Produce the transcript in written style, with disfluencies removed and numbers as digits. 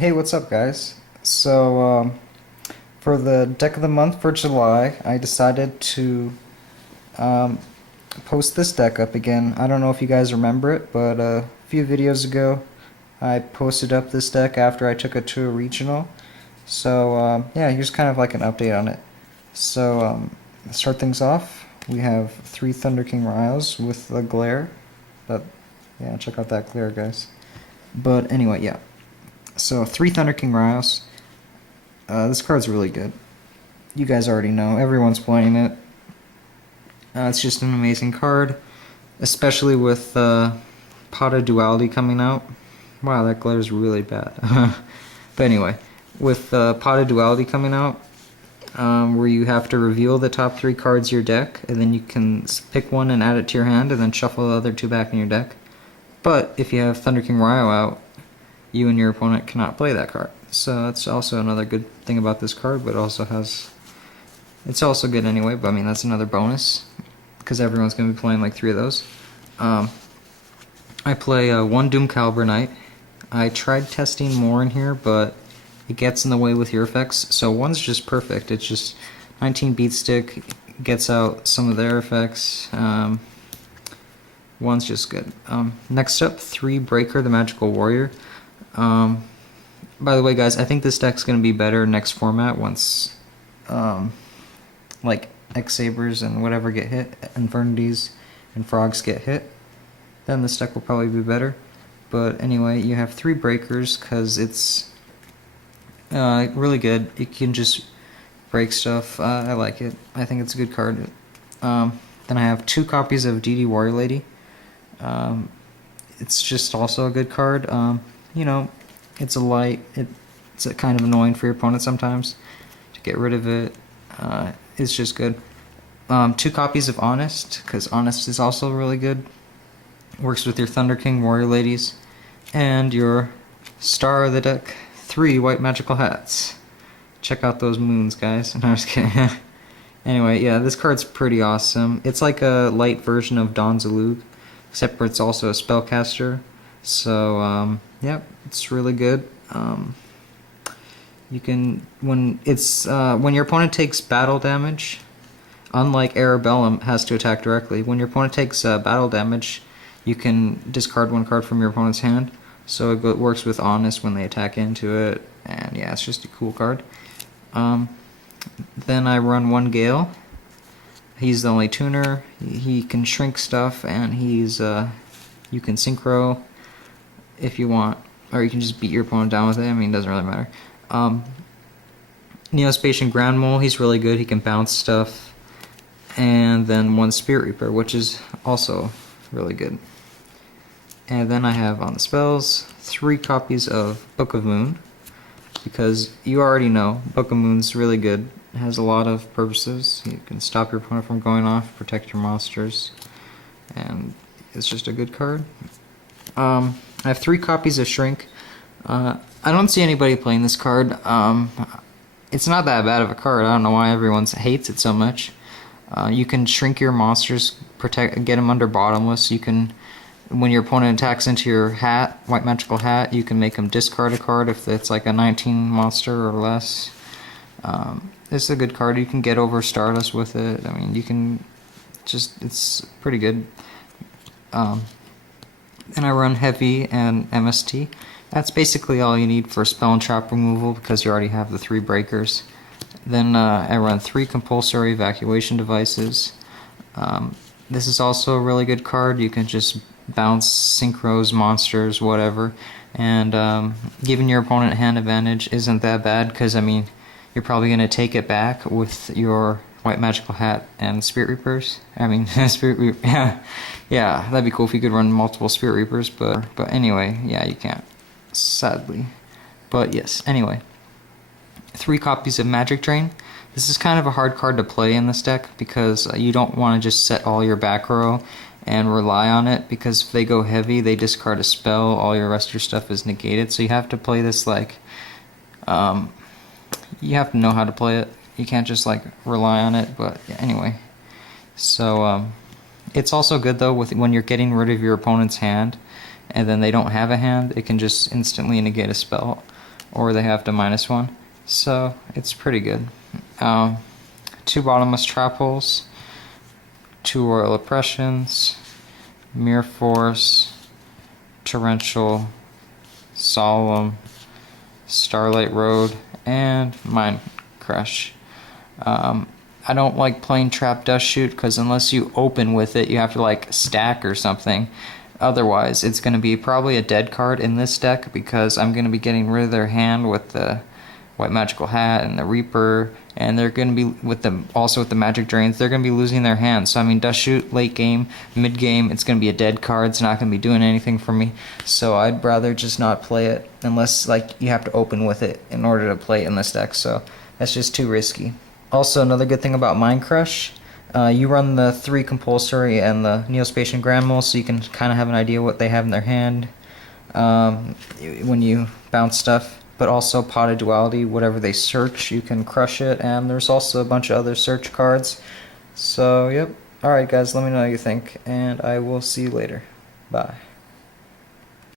Hey, what's up, guys? For the deck of the month for July, I decided to um, post this deck up again. I don't know if you guys remember it, but a few videos ago, I posted up this deck after I took it to a regional. Yeah, here's kind of like an update on it. To start things off, we have 3 Thunder King Riles with the glare. That, yeah, check out that glare, guys. But anyway, yeah. So 3 Thunder King Riles. This card's really good. You guys already know. Everyone's playing it. It's just an amazing card, especially with Pot of Duality coming out. Wow, that glare's really bad. But anyway, with Pot of Duality coming out, where you have to reveal the top 3 cards of your deck, and then you can pick one and add it to your hand, and then shuffle the other 2 back in your deck. But if you have Thunder King Ryo out, you and your opponent cannot play that card. So that's also another good thing about this card, but it's also good anyway, but I mean that's another bonus, because everyone's going to be playing like 3 of those. I play 1 Doomcaliber Knight. I tried testing more in here, but it gets in the way with your effects, so 1's just perfect. It's just 19 beat stick, gets out some of their effects. 1's just good. Next up, 3 Breaker, the Magical Warrior. By the way, guys, I think this deck's going to be better next format once, like, X-Sabers and whatever get hit, Infernities and Frogs get hit. Then this deck will probably be better. But anyway, you have 3 Breakers, because it's really good. You can just break stuff. I like it. I think it's a good card. Then I have 2 copies of DD Warrior Lady. It's just also a good card. You know, it's a light. It's a kind of annoying for your opponent sometimes to get rid of it. It's just good. 2 copies of Honest, because Honest is also really good. Works with your Thunder King Warrior Ladies. And your star of the deck, 3 White Magical Hats. Check out those moons, guys. No, I'm just kidding. Anyway, yeah, this card's pretty awesome. It's like a light version of Don Zalug, except for it's also a spellcaster. So, yep, it's really good. You can, when your opponent takes battle damage, unlike Arabellum has to attack directly, when your opponent takes battle damage, you can discard 1 card from your opponent's hand. So it works with Honest when they attack into it, and yeah, it's just a cool card. Then I run 1 Gale. He's the only tuner. He can shrink stuff, and he's you can synchro if you want, or you can just beat your opponent down with it. I mean, it doesn't really matter. Neospatian Grand Mole, he's really good. He can bounce stuff. And then 1 Spirit Reaper, which is also really good. And then I have on the spells 3 copies of Book of Moon, because you already know Book of Moon's really good. It has a lot of purposes. You can stop your opponent from going off, protect your monsters, and it's just a good card. I have 3 copies of Shrink. I don't see anybody playing this card. It's not that bad of a card. I don't know why everyone hates it so much. You can shrink your monsters, get them under bottomless. You can, when your opponent attacks into your hat, White Magical Hat, you can make them discard a card if it's like a 19 monster or less. It's a good card. You can get over Stardust with it. I mean, you can it's pretty good. And I run Heavy and MST. That's basically all you need for spell and trap removal, because you already have the 3 breakers. Then I run 3 Compulsory Evacuation Devices. This is also a really good card. You can just bounce synchros, monsters, whatever. And giving your opponent hand advantage isn't that bad, because, I mean, you're probably going to take it back with your White Magical Hat and Spirit Reapers. I mean, Spirit Reaper, yeah, that'd be cool if you could run multiple Spirit Reapers, but anyway, yeah, you can't, sadly. But yes, anyway. 3 copies of Magic Drain. This is kind of a hard card to play in this deck, because you don't want to just set all your back row and rely on it, because if they go heavy, they discard a spell, all your rest of your stuff is negated, so you have to play this like, you have to know how to play it. You can't just like rely on it, but yeah, anyway. So, it's also good though when you're getting rid of your opponent's hand, and then they don't have a hand, it can just instantly negate a spell. or they have the -1. So it's pretty good. 2 bottomless trap holes, 2 royal oppressions, mirror force, torrential, solemn, starlight road, and mind crush. I don't like playing trap dust shoot because unless you open with it, you have to like stack or something. Otherwise, it's going to be probably a dead card in this deck because I'm going to be getting rid of their hand with the White Magical Hat and the Reaper, and they're going to be with the also with the Magic Drains. They're going to be losing their hands. So I mean, dust shoot late game, mid game, it's going to be a dead card. It's not going to be doing anything for me. So I'd rather just not play it unless like you have to open with it in order to play it in this deck. So that's just too risky. Also, another good thing about Mind Crush, you run the 3 Compulsory and the Neospatian Grand Mole, so you can kind of have an idea what they have in their hand when you bounce stuff. But also Pot of Duality, whatever they search, you can crush it, and there's also a bunch of other search cards. So, yep. Alright guys, let me know what you think, and I will see you later. Bye.